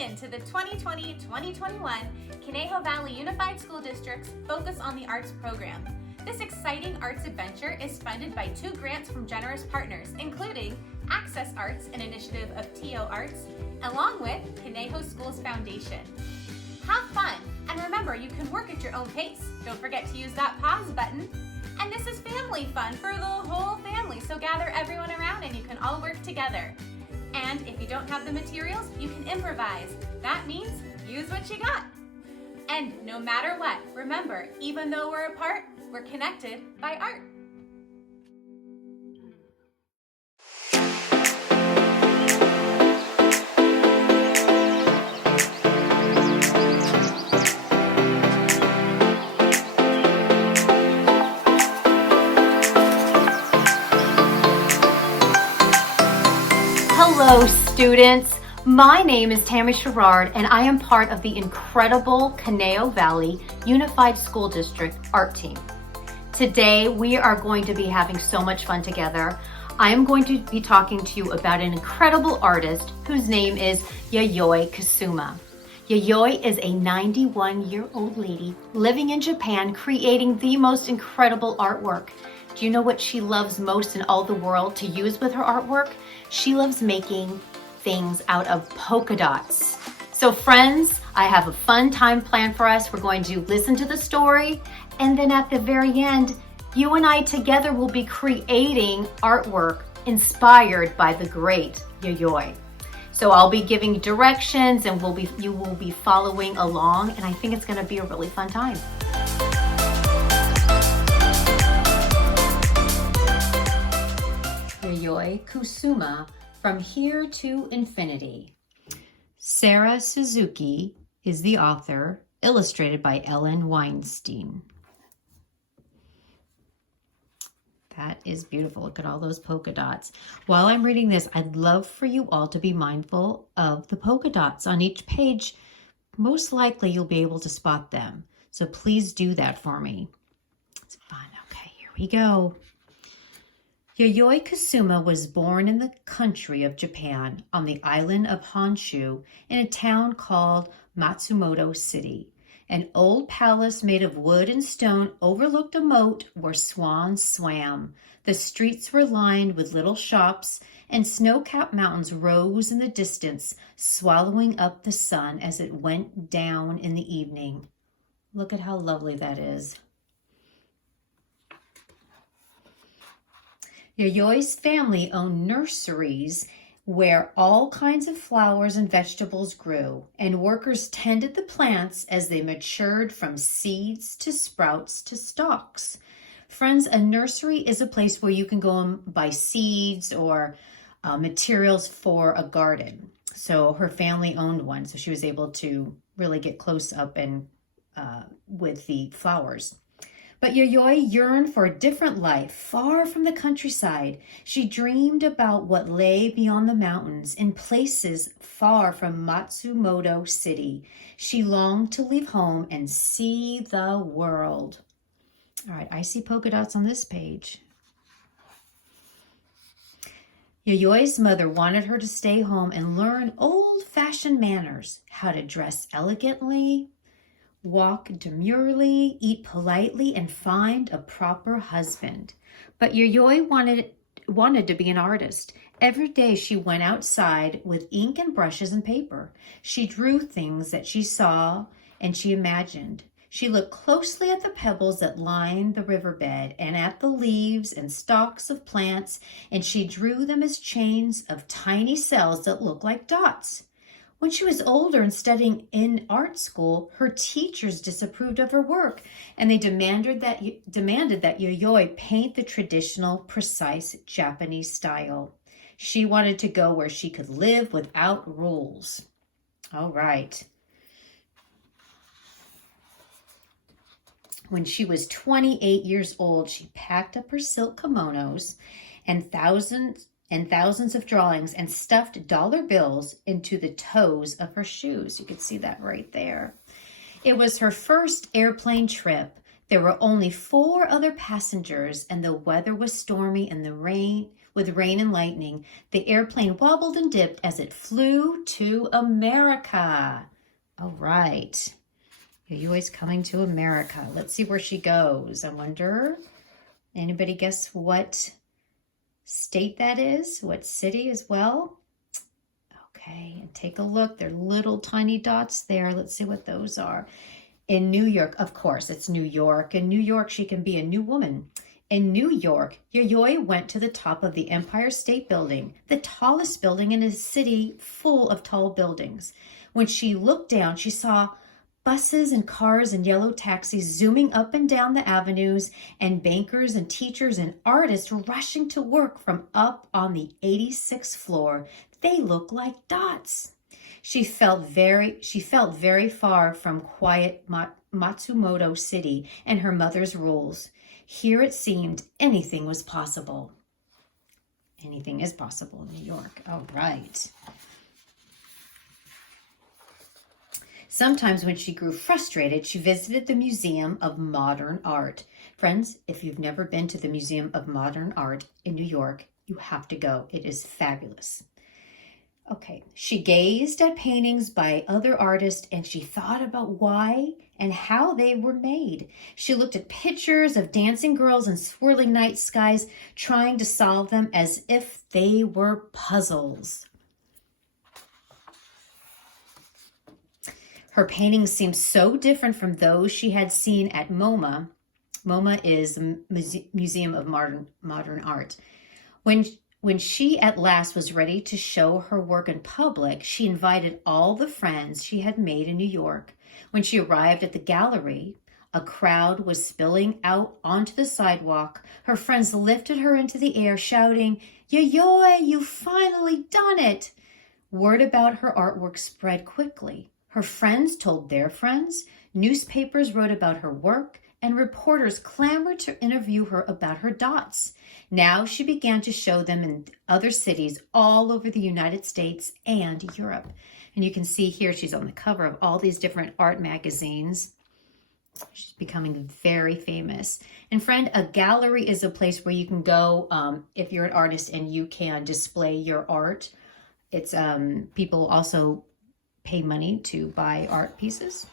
in to the 2020-2021 Conejo Valley Unified School District's Focus on the Arts program. This exciting arts adventure is funded by 2 grants from generous partners, including Access Arts, an initiative of TO Arts, along with Conejo Schools Foundation. Have fun, and remember, you can work at your own pace. Don't forget to use that pause button. And this is family fun for the whole family, so gather everyone around and you can all work together. And if you don't have the materials, you can improvise. That means use what you got. And no matter what, remember, even though we're apart, we're connected by art. Hello students, my name is Tammy Sherrard and I am part of the incredible Conejo Valley Unified School District art team. Today we are going to be having so much fun together. I am going to be talking to you about an incredible artist whose name is Yayoi Kasuma. Yayoi is a 91-year-old lady living in Japan creating the most incredible artwork. Do you know what she loves most in all the world to use with her artwork? She loves making things out of polka dots. So friends, I have a fun time planned for us. We're going to listen to the story, and then at the very end, you and I together will be creating artwork inspired by the great Yayoi. So I'll be giving directions and you will be following along, and I think it's gonna be a really fun time. Yayoi Kusama, From Here to Infinity. Sarah Suzuki is the author, illustrated by Ellen Weinstein. That is beautiful. Look at all those polka dots. While I'm reading this, I'd love for you all to be mindful of the polka dots on each page. Most likely you'll be able to spot them. So please do that for me. It's fun. Okay, here we go. Yayoi Kasuma was born in the country of Japan on the island of Honshu in a town called Matsumoto City. An old palace made of wood and stone overlooked a moat where swans swam. The streets were lined with little shops, and snow-capped mountains rose in the distance, swallowing up the sun as it went down in the evening. Look at how lovely that is. Yayoi's family owned nurseries where all kinds of flowers and vegetables grew, and workers tended the plants as they matured from seeds to sprouts to stalks. Friends, a nursery is a place where you can go and buy seeds or materials for a garden. So her family owned one, so she was able to really get close up and with the flowers. But Yayoi yearned for a different life, far from the countryside. She dreamed about what lay beyond the mountains, in places far from Matsumoto City. She longed to leave home and see the world. All right, I see polka dots on this page. Yayoi's mother wanted her to stay home and learn old-fashioned manners, how to dress elegantly, walk demurely, eat politely, and find a proper husband. But Yayoi wanted to be an artist. Every day she went outside with ink and brushes and paper. She drew things that she saw and she imagined. She looked closely at the pebbles that lined the riverbed and at the leaves and stalks of plants, and she drew them as chains of tiny cells that looked like dots. When she was older and studying in art school, her teachers disapproved of her work, and they demanded that Yayoi paint the traditional, precise Japanese style. She wanted to go where she could live without rules. All right. When she was 28 years old, she packed up her silk kimonos and thousands of drawings and stuffed dollar bills into the toes of her shoes. You can see that right there. It was her first airplane trip. There were only 4 other passengers, and the weather was stormy and with rain and lightning. The airplane wobbled and dipped as it flew to America. All right. Yayoi's coming to America. Let's see where she goes. I wonder, anybody guess what state that is? What city as well? Okay, and take a look. They're little tiny dots there. Let's see what those are. In New York, of course, it's New York. In New York, she can be a new woman. In New York, Yayoi went to the top of the Empire State Building, the tallest building in a city full of tall buildings. When she looked down, she saw buses and cars and yellow taxis zooming up and down the avenues, and bankers and teachers and artists rushing to work from up on the 86th floor. They look like dots. She felt very far from quiet Matsumoto City and her mother's rules. Here it seemed anything was possible. Anything is possible in New York. All right. Sometimes when she grew frustrated, she visited the Museum of Modern Art. Friends, if you've never been to the Museum of Modern Art in New York, you have to go. It is fabulous. Okay, she gazed at paintings by other artists and she thought about why and how they were made. She looked at pictures of dancing girls and swirling night skies, trying to solve them as if they were puzzles. Her paintings seemed so different from those she had seen at MoMA. MoMA is the Museum of Modern Art. When she at last was ready to show her work in public, she invited all the friends she had made in New York. When she arrived at the gallery, a crowd was spilling out onto the sidewalk. Her friends lifted her into the air, shouting, "Yayoi, you've finally done it!" Word about her artwork spread quickly. Her friends told their friends, newspapers wrote about her work, and reporters clamored to interview her about her dots. Now she began to show them in other cities all over the United States and Europe. And you can see here she's on the cover of all these different art magazines. She's becoming very famous. And friend, a gallery is a place where you can go if you're an artist and you can display your art. It's people also pay money to buy art pieces.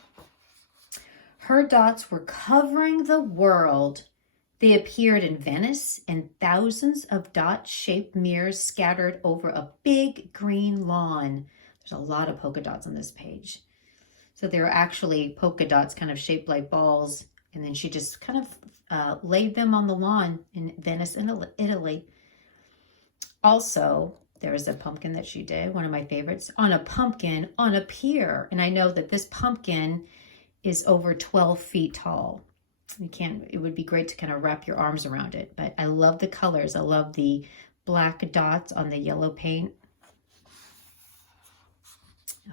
Her dots were covering the world. They appeared in Venice in thousands of dot-shaped mirrors scattered over a big green lawn. There's a lot of polka dots on this page. So they're actually polka dots kind of shaped like balls. And then she just kind of laid them on the lawn in Venice, Italy. Also, there is a pumpkin that she did, one of my favorites, on a pumpkin on a pier. And I know that this pumpkin is over 12 feet tall. It would be great to kind of wrap your arms around it, but I love the colors. I love the black dots on the yellow paint.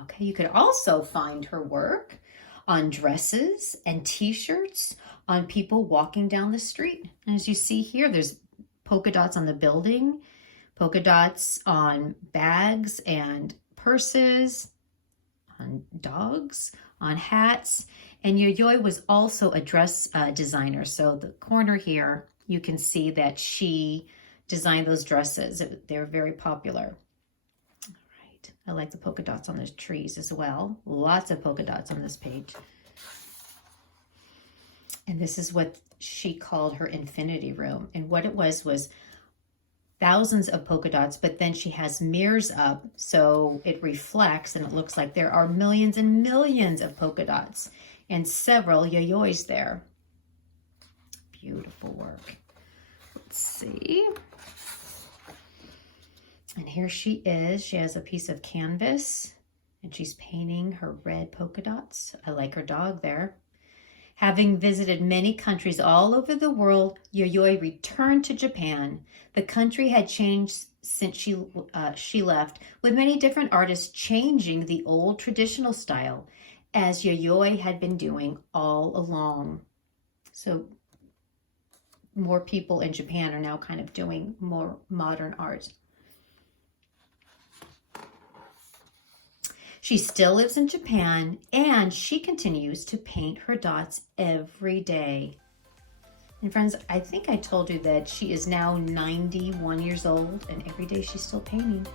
Okay, you could also find her work on dresses and t-shirts, on people walking down the street. And as you see here, there's polka dots on the building, polka dots on bags and purses, on dogs, on hats. And Yayoi was also a dress designer. So the corner here, you can see that she designed those dresses. They're very popular. All right. I like the polka dots on the trees as well. Lots of polka dots on this page. And this is what she called her infinity room. And what it was thousands of polka dots, but then she has mirrors up so it reflects and it looks like there are millions and millions of polka dots and several Yayois there. Beautiful work. Let's see. And here she is. She has a piece of canvas and she's painting her red polka dots. I like her dog there. Having visited many countries all over the world, Yayoi returned to Japan. The country had changed since she left, with many different artists changing the old traditional style, as Yayoi had been doing all along. So more people in Japan are now kind of doing more modern art. She still lives in Japan, and she continues to paint her dots every day. And friends, I think I told you that she is now 91 years old and every day she's still painting.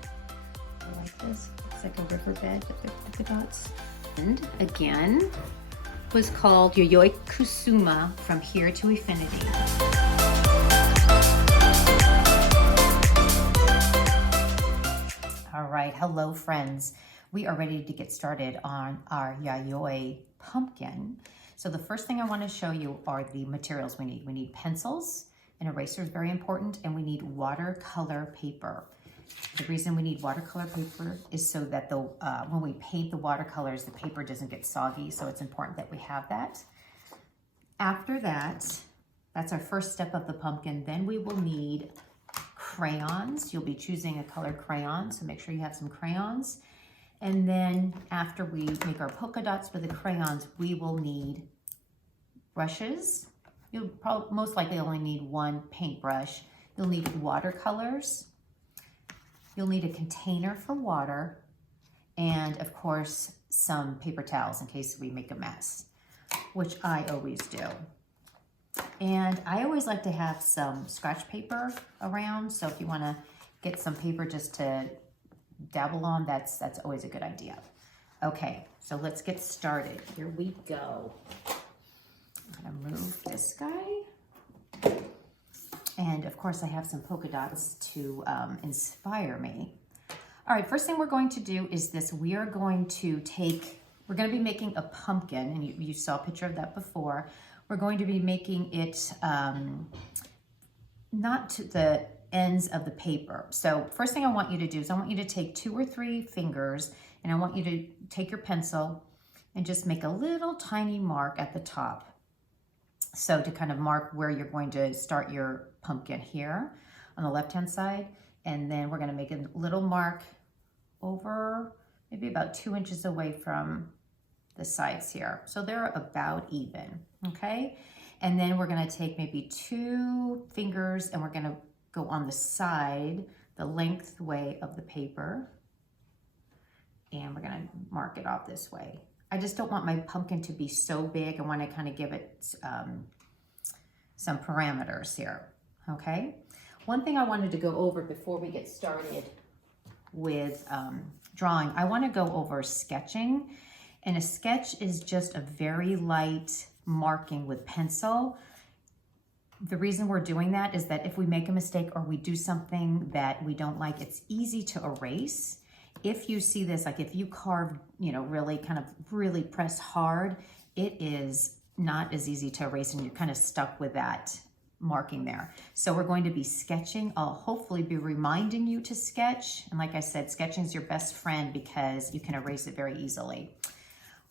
I like this. It's like a riverbed with the polka dots. And again, was called Yayoi Kusama, From Here to Infinity. All right, hello friends. We are ready to get started on our Yayoi pumpkin. So the first thing I want to show you are the materials we need. We need pencils, an eraser is very important, and we need watercolor paper. The reason we need watercolor paper is so that when we paint the watercolors, the paper doesn't get soggy, so it's important that we have that. After that, that's our first step of the pumpkin. Then we will need crayons. You'll be choosing a color crayon, so make sure you have some crayons. And then after we make our polka dots with the crayons, we will need brushes. You'll probably most likely only need one paintbrush. You'll need watercolors. You'll need a container for water, and of course, some paper towels in case we make a mess, which I always do. And I always like to have some scratch paper around, so if you want to get some paper just to dabble on, that's always a good idea. Okay, so let's get started. Here we go. I'm gonna move this guy. And of course I have some polka dots to inspire me. All right, first thing we're going to do is this. We're going to be making a pumpkin, and you saw a picture of that before. We're going to be making it not to the ends of the paper. So first thing I want you to do is I want you to take 2 or 3 fingers, and I want you to take your pencil and just make a little tiny mark at the top. So to kind of mark where you're going to start your pumpkin here on the left-hand side. And then we're gonna make a little mark over maybe about 2 inches away from the sides here. So they're about even, okay? And then we're gonna take maybe 2 fingers and we're gonna go on the side, the length way of the paper. And we're gonna mark it off this way. I just don't want my pumpkin to be so big. I want to kind of give it some parameters here, okay? One thing I wanted to go over before we get started with drawing, I want to go over sketching. And a sketch is just a very light marking with pencil. The reason we're doing that is that if we make a mistake or we do something that we don't like, it's easy to erase. If you see this, like if you carve, really press hard, it is not as easy to erase and you're kind of stuck with that marking there. So we're going to be sketching. I'll hopefully be reminding you to sketch. And like I said, sketching is your best friend because you can erase it very easily.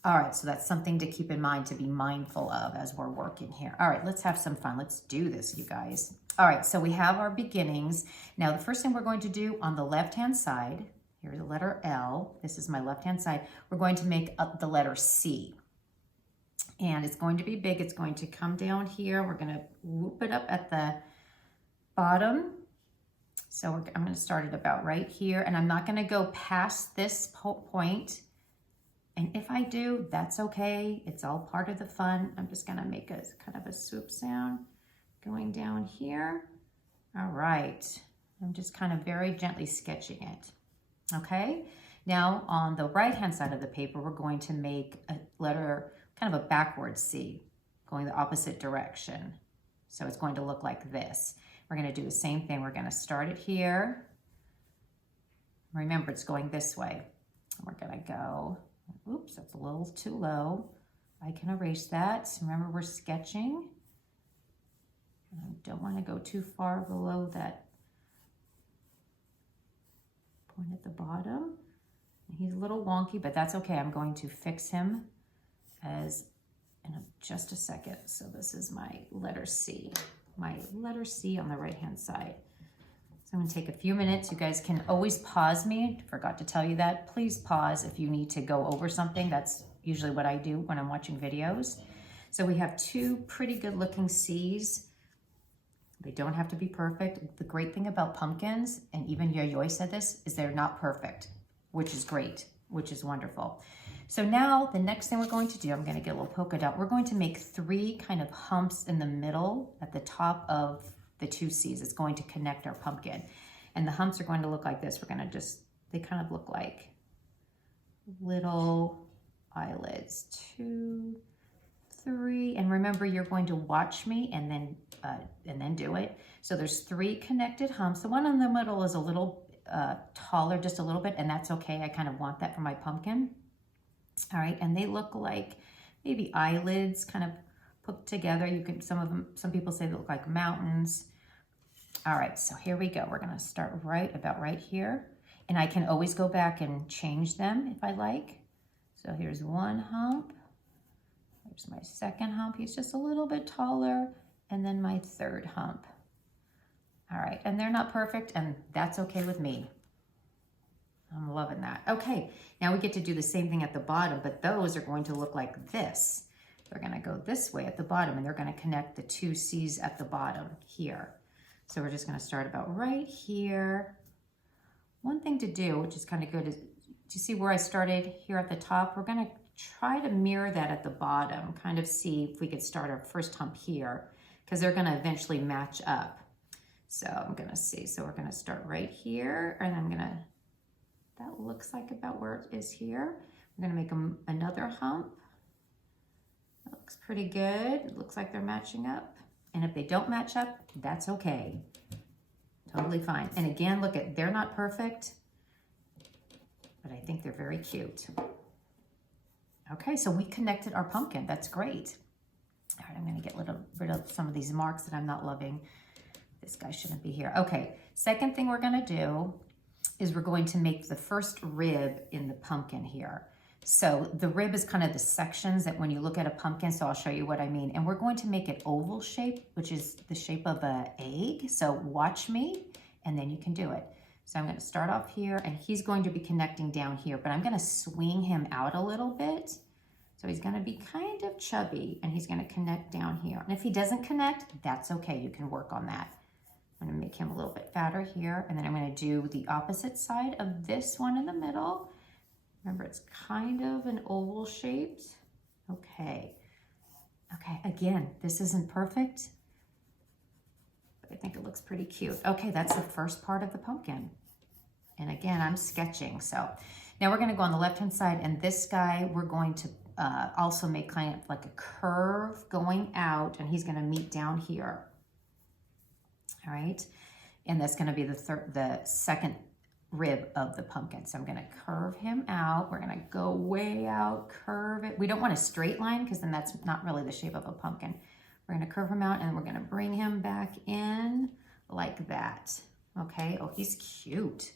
All right, so that's something to keep in mind, to be mindful of as we're working here. All right, let's have some fun. Let's do this, you guys. All right, so we have our beginnings. Now, the first thing we're going to do on the left-hand side, here's the letter L. This is my left-hand side. We're going to make up the letter C. And it's going to be big. It's going to come down here. We're going to whoop it up at the bottom. So I'm going to start it about right here. And I'm not going to go past this point. And if I do, that's okay. It's all part of the fun. I'm just going to make a kind of a swoop sound going down here. All right. I'm just kind of very gently sketching it. Okay, now on the right-hand side of the paper, we're going to make a letter, kind of a backwards C, going the opposite direction. So it's going to look like this. We're going to do the same thing. We're going to start it here. Remember, it's going this way. We're going to go, oops, that's a little too low. I can erase that. Remember, we're sketching. I don't want to go too far below that point at the bottom. He's a little wonky, but that's okay. I'm going to fix him in just a second. So this is my letter C on the right-hand side. So I'm gonna take a few minutes. You guys can always pause me. Forgot to tell you that. Please pause if you need to go over something. That's usually what I do when I'm watching videos. So we have 2 pretty good looking C's. They don't have to be perfect. The great thing about pumpkins, and even Yayoi said this, is they're not perfect, which is great, which is wonderful. So now the next thing we're going to do, I'm gonna get a little polka dot. We're going to make 3 kind of humps in the middle at the top of the 2 C's. It's going to connect our pumpkin. And the humps are going to look like this. We're gonna they kind of look like little eyelids. 2, 3, and remember you're going to watch me and then do it. So there's 3 connected humps. The one in the middle is a little taller, just a little bit, and that's okay. I kind of want that for my pumpkin. All right, and they look like maybe eyelids kind of put together. You can, some people say they look like mountains. All right, so here we go. We're gonna start about right here. And I can always go back and change them if I like. So here's one hump. Here's my second hump. He's just a little bit taller. And then my third hump. All right, and they're not perfect, and that's okay with me. I'm loving that. Okay, now we get to do the same thing at the bottom, but those are going to look like this. They're gonna go this way at the bottom, and they're gonna connect the 2 C's at the bottom here. So we're just gonna start about right here. One thing to do, which is kind of good, is, do you see where I started here at the top? We're gonna try to mirror that at the bottom, kind of see if we could start our first hump here, because they're gonna eventually match up. So I'm gonna see, so we're gonna start right here, and I'm gonna, that looks like about where it is here. We're gonna make another hump. That looks pretty good. It looks like they're matching up. And if they don't match up, that's okay. Totally fine. And again, look at, they're not perfect, but I think they're very cute. Okay, so we connected our pumpkin. That's great. All right, I'm gonna get rid of some of these marks that I'm not loving. This guy shouldn't be here. Okay, second thing we're gonna do is we're going to make the first rib in the pumpkin here. So the rib is kind of the sections that when you look at a pumpkin, so I'll show you what I mean. And we're going to make it oval shape, which is the shape of an egg. So watch me, and then you can do it. So I'm gonna start off here, and he's going to be connecting down here, but I'm gonna swing him out a little bit. So he's gonna be kind of chubby, and he's gonna connect down here. And if he doesn't connect, that's okay, you can work on that. I'm gonna make him a little bit fatter here, and then I'm gonna do the opposite side of this one in the middle. Remember, it's kind of an oval shaped. Okay. Okay, again, this isn't perfect, but I think it looks pretty cute. Okay, that's the first part of the pumpkin. And again, I'm sketching. So now we're gonna go on the left-hand side, and this guy, we're going to also make kind of like a curve going out, and he's gonna meet down here. All right, and that's gonna be the second rib of the pumpkin. So I'm gonna curve him out. We're gonna go way out, curve it. We don't want a straight line because then that's not really the shape of a pumpkin. We're gonna curve him out, and we're gonna bring him back in like that. Okay, oh, he's cute.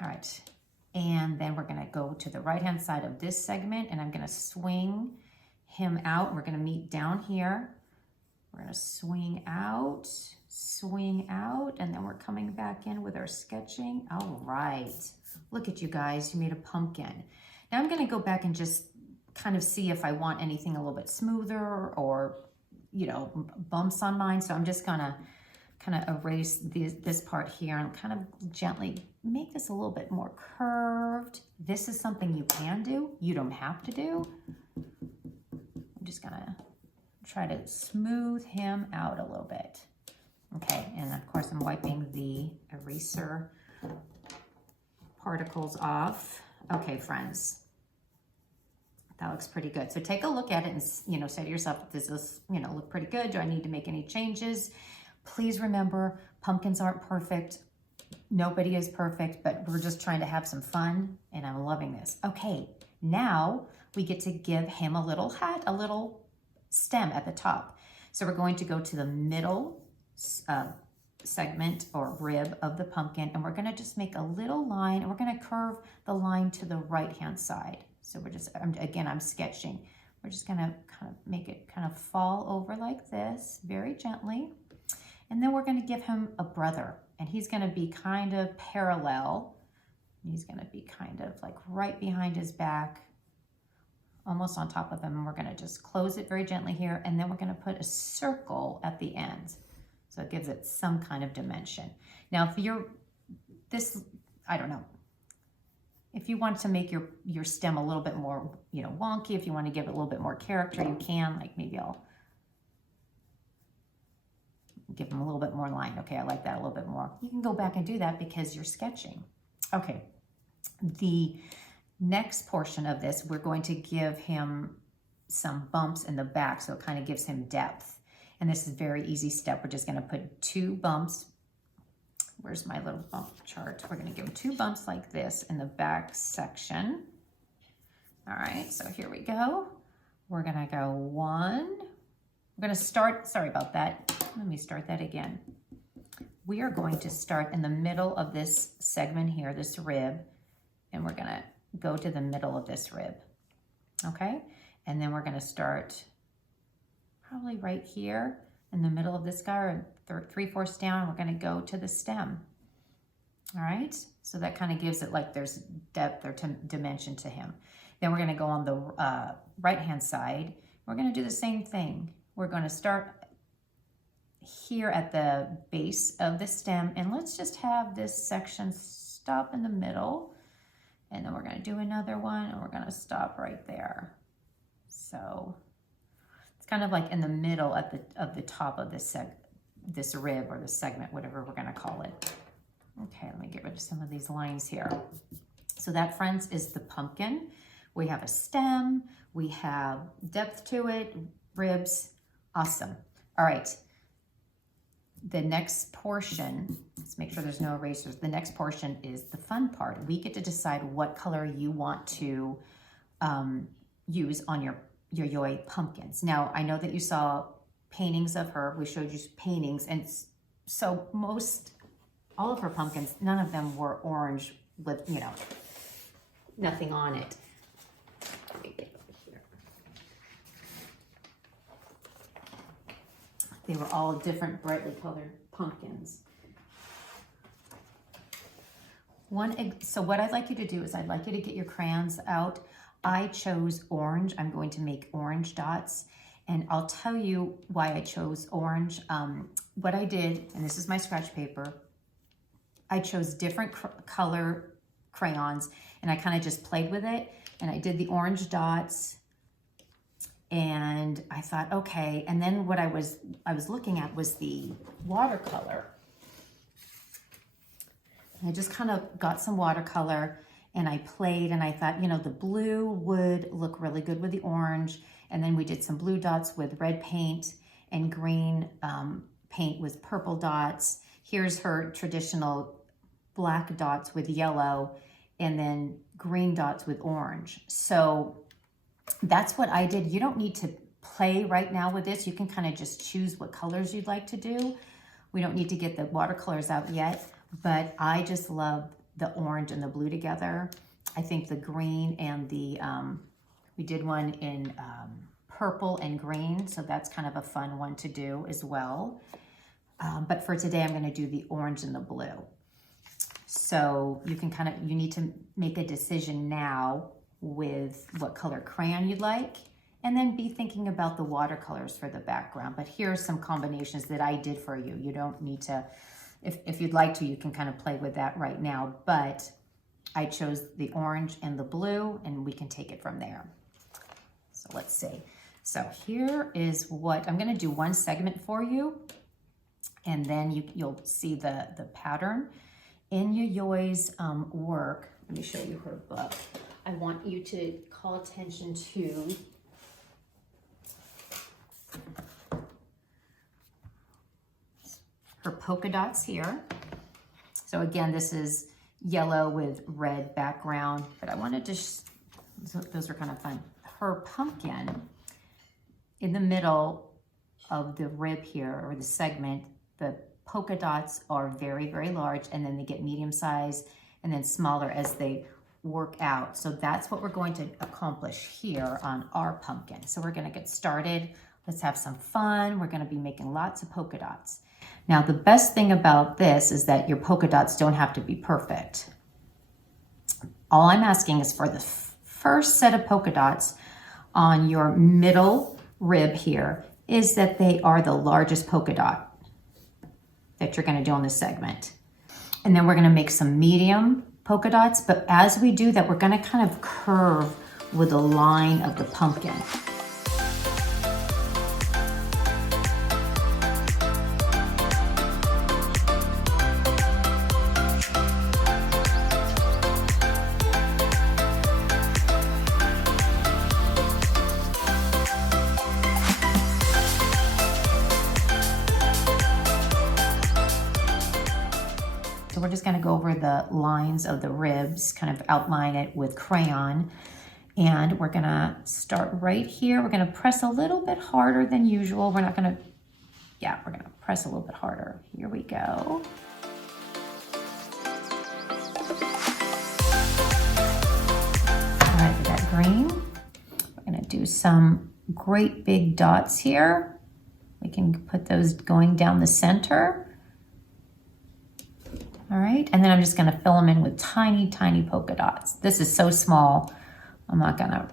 All right, and then we're gonna go to the right-hand side of this segment, and I'm gonna swing him out. We're gonna meet down here. We're gonna swing out, and then we're coming back in with our sketching. All right, look at you guys, you made a pumpkin. Now I'm gonna go back and just kind of see if I want anything a little bit smoother or, you know, bumps on mine. So I'm just gonna kind of erase this part here and kind of gently make this a little bit more curved. This is something you can do, you don't have to do. I'm just gonna try to smooth him out a little bit. Okay, and of course I'm wiping the eraser particles off. Okay, friends, that looks pretty good. So take a look at it and, you know, say to yourself, does this, you know, look pretty good? Do I need to make any changes? Please remember, pumpkins aren't perfect. Nobody is perfect, but we're just trying to have some fun, and I'm loving this. Okay, now we get to give him a little hat, a little stem at the top. So we're going to go to the middle segment or rib of the pumpkin, and we're gonna just make a little line, and we're gonna curve the line to the right-hand side. So we're just, again, I'm sketching. We're just gonna kind of make it kind of fall over like this, very gently. And then we're gonna give him a brother, and he's gonna be kind of parallel. He's gonna be kind of like right behind his back, almost on top of him. And we're gonna just close it very gently here, and then we're gonna put a circle at the end. So it gives it some kind of dimension. Now, if you're this, I don't know, If you want to make your stem a little bit more, you know, wonky, if you want to give it a little bit more character, you can. Like maybe I'll give them a little bit more line. Okay, I like that a little bit more. You can go back and do that because you're sketching. Okay, the next portion of this, we're going to give him some bumps in the back, so it kind of gives him depth. And this is a very easy step. We're just going to put 2 bumps. Where's my little bump chart? We're going to give him 2 bumps like this in the back section. All right, so here we go. We're going to go 1. We're going to start, sorry about that. Let me start that again. We are going to start in the middle of this segment here, this rib, and we're going to go to the middle of this rib. Okay, and then we're going to start probably right here in the middle of this guy, or 3/4 down. We're going to go to the stem. All right, so that kind of gives it like there's depth or dimension to him. Then we're going to go on the right hand side. We're going to do the same thing. We're going to start here at the base of the stem, and let's just have this section stop in the middle, and then we're going to do another one, and we're going to stop right there. So it's kind of like in the middle at the top of this rib or the segment, whatever we're going to call it. Okay, let me get rid of some of these lines here. So that, friends, is the pumpkin. We have a stem, we have depth to it, ribs. Awesome. All right. The next portion, let's make sure there's no erasers. The next portion is the fun part. We get to decide what color you want to use on your Yayoi pumpkins. Now, I know that you saw paintings of her. We showed you paintings, and so all of her pumpkins, none of them were orange with, you know, nothing on it. Let me get over here. They were all different brightly colored pumpkins. So what I'd like you to do is I'd like you to get your crayons out. I chose orange. I'm going to make orange dots, and I'll tell you why I chose orange. What I did, and this is my scratch paper, I chose different color crayons, and I kind of just played with it, and I did the orange dots, and I thought, okay, and then what I was looking at was the watercolor. And I just kind of got some watercolor, and I played, and I thought, you know, the blue would look really good with the orange, and then we did some blue dots with red paint, and green paint with purple dots. Here's her traditional black dots with yellow, and then green dots with orange. So that's what I did. You don't need to play right now with this. You can kind of just choose what colors you'd like to do. We don't need to get the watercolors out yet, but I just love the orange and the blue together. I think the green and the, we did one in purple and green, so that's kind of a fun one to do as well. But for today, I'm going to do the orange and the blue. So you can you need to make a decision now with what color crayon you'd like, and then be thinking about the watercolors for the background. But here are some combinations that I did for you. You don't need to, if you'd like to, you can kind of play with that right now, but I chose the orange and the blue, and we can take it from there. So let's see. So here is what, I'm going to do one segment for you, and then you'll see the pattern. In Yayoi's work, let me show you her book. I want you to call attention to her polka dots here. So again, this is yellow with red background, but I wanted to, those are kind of fun. Her pumpkin, in the middle of the rib here, or the segment, the polka dots are very, very large, and then they get medium size and then smaller as they work out. So that's what we're going to accomplish here on our pumpkin. So we're going to get started. Let's have some fun. We're going to be making lots of polka dots. Now, the best thing about this is that your polka dots don't have to be perfect. All I'm asking is for the first set of polka dots on your middle rib here is that they are the largest polka dot that you're going to do on this segment. And then we're going to make some medium polka dots, but as we do that, we're gonna kind of curve with the line of the pumpkin. So we're just gonna go over the lines of the ribs, kind of outline it with crayon. And we're gonna start right here. We're gonna press a little bit harder than usual. We're not gonna, yeah, we're gonna press a little bit harder. Here we go. All right, we got green. We're gonna do some great big dots here. We can put those going down the center. All right, and then I'm just gonna fill them in with tiny, tiny polka dots. This is so small, I'm not gonna,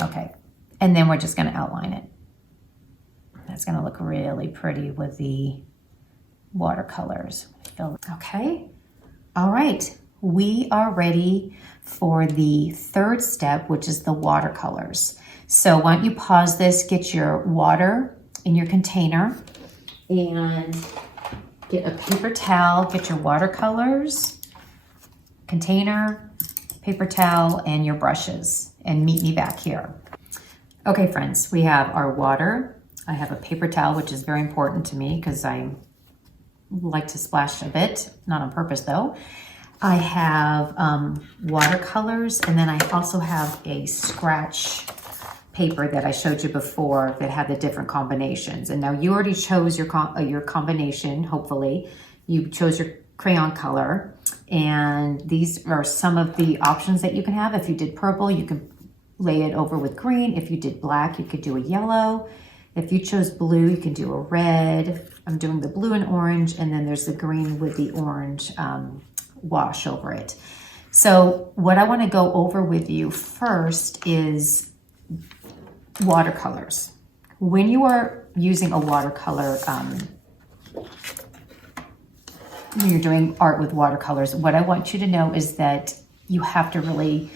okay. And then we're just gonna outline it. That's gonna look really pretty with the watercolors. Okay, all right. We are ready for the third step, which is the watercolors. So why don't you pause this, get your water in your container, and get a paper towel, get your watercolors, container, paper towel, and your brushes, and meet me back here. Okay, friends, we have our water. I have a paper towel, which is very important to me because I like to splash a bit, not on purpose though. I have watercolors, and then I also have a scratch paper that I showed you before that had the different combinations. And now you already chose your combination, hopefully. You chose your crayon color, and these are some of the options that you can have. If you did purple, you can lay it over with green. If you did black, you could do a yellow. If you chose blue, you can do a red. I'm doing the blue and orange, and then there's the green with the orange wash over it. So what I want to go over with you first is watercolors. When you are using a watercolor, when you're doing art with watercolors, what I want you to know is that you have to really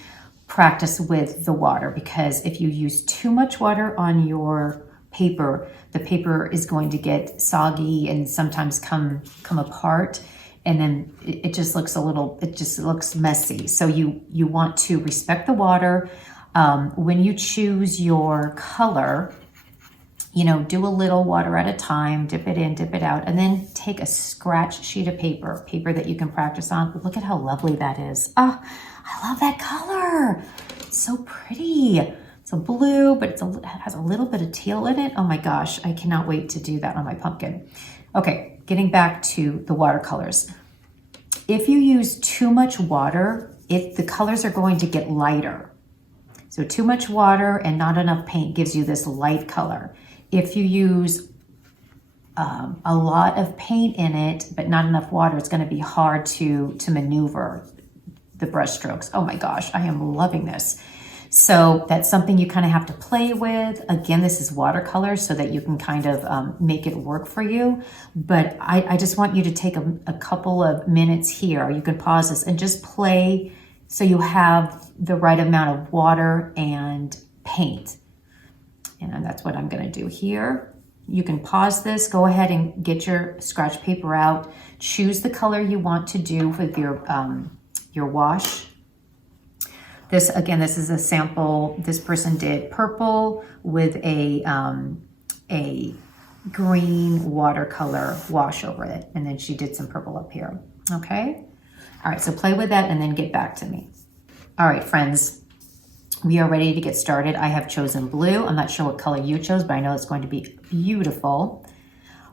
practice with the water, because if you use too much water on your paper, the paper is going to get soggy and sometimes come apart, and then it just looks it just looks messy. So you want to respect the water. When you choose your color, you know, do a little water at a time, dip it in, dip it out, and then take a scratch sheet of paper that you can practice on. Look at how lovely that is. Oh, I love that color. It's so pretty. It's a blue, but it has a little bit of teal in it. Oh my gosh, I cannot wait to do that on my pumpkin. Okay, getting back to the watercolors. If you use too much water, the colors are going to get lighter. So too much water and not enough paint gives you this light color. If you use a lot of paint in it, but not enough water, it's gonna be hard to maneuver the brush strokes. Oh my gosh, I am loving this. So that's something you kind of have to play with. Again, this is watercolor so that you can kind of make it work for you. But I just want you to take a couple of minutes here. You can pause this and just play so you have the right amount of water and paint. And that's what I'm gonna do here. You can pause this, go ahead and get your scratch paper out. Choose the color you want to do with your wash. This, again, this is a sample. This person did purple with a green watercolor wash over it. And then she did some purple up here, okay? All right, so play with that and then get back to me. All right, friends, we are ready to get started. I have chosen blue. I'm not sure what color you chose, but I know it's going to be beautiful.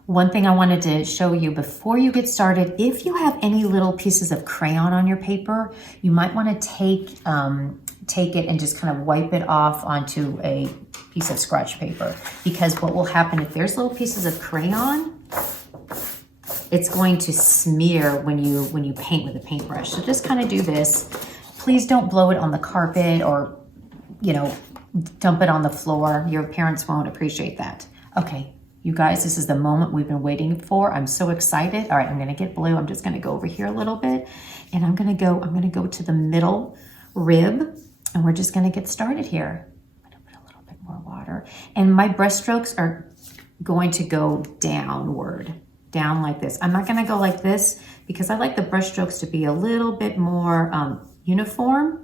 One thing I wanted to show you before you get started, if you have any little pieces of crayon on your paper, you might want to take it and just kind of wipe it off onto a piece of scratch paper, because what will happen if there's little pieces of crayon, it's going to smear when you paint with a paintbrush. So just kind of do this. Please don't blow it on the carpet or, you know, dump it on the floor. Your parents won't appreciate that. Okay, You guys, this is the moment we've been waiting for. I'm so excited. All right, I'm gonna get blue. I'm just gonna go over here a little bit, and I'm gonna go to the middle rib, and we're just gonna get started here. I'm gonna put a little bit more water, and my brush strokes are going to go downward, down like this. I'm not gonna go like this because I like the brush strokes to be a little bit more uniform.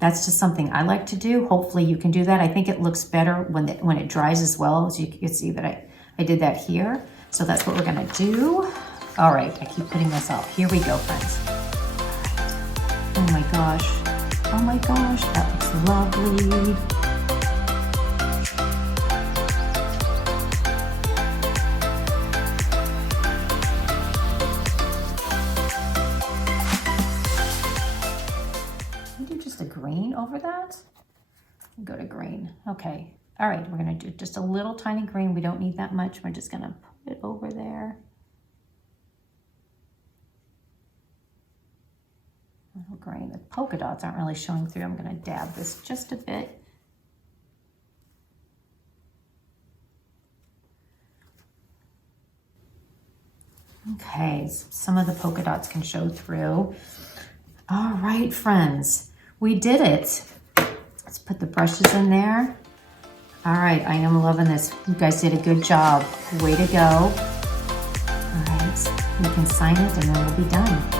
That's just something I like to do. Hopefully you can do that. I think it looks better when it dries as well. So you can see that I did that here. So that's what we're gonna do. All right, I keep putting this off. Here we go, friends. Oh my gosh. Oh my gosh, that looks lovely. Green over that. Go to green. Okay. All right. We're going to do just a little tiny green. We don't need that much. We're just going to put it over there. Little green. The polka dots aren't really showing through. I'm going to dab this just a bit. Okay. So some of the polka dots can show through. All right, friends. We did it. Let's put the brushes in there. All right, I am loving this. You guys did a good job. Way to go. All right, we can sign it and then we'll be done.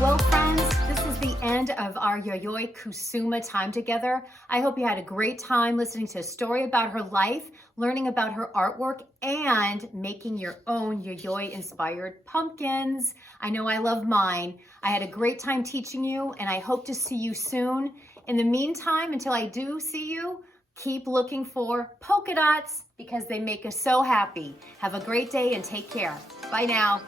Well, friends, this is the end of our Yayoi Kusuma time together. I hope you had a great time listening to a story about her life, learning about her artwork, and making your own Yayoi-inspired pumpkins. I know I love mine. I had a great time teaching you, and I hope to see you soon. In the meantime, until I do see you, keep looking for polka dots because they make us so happy. Have a great day and take care. Bye now.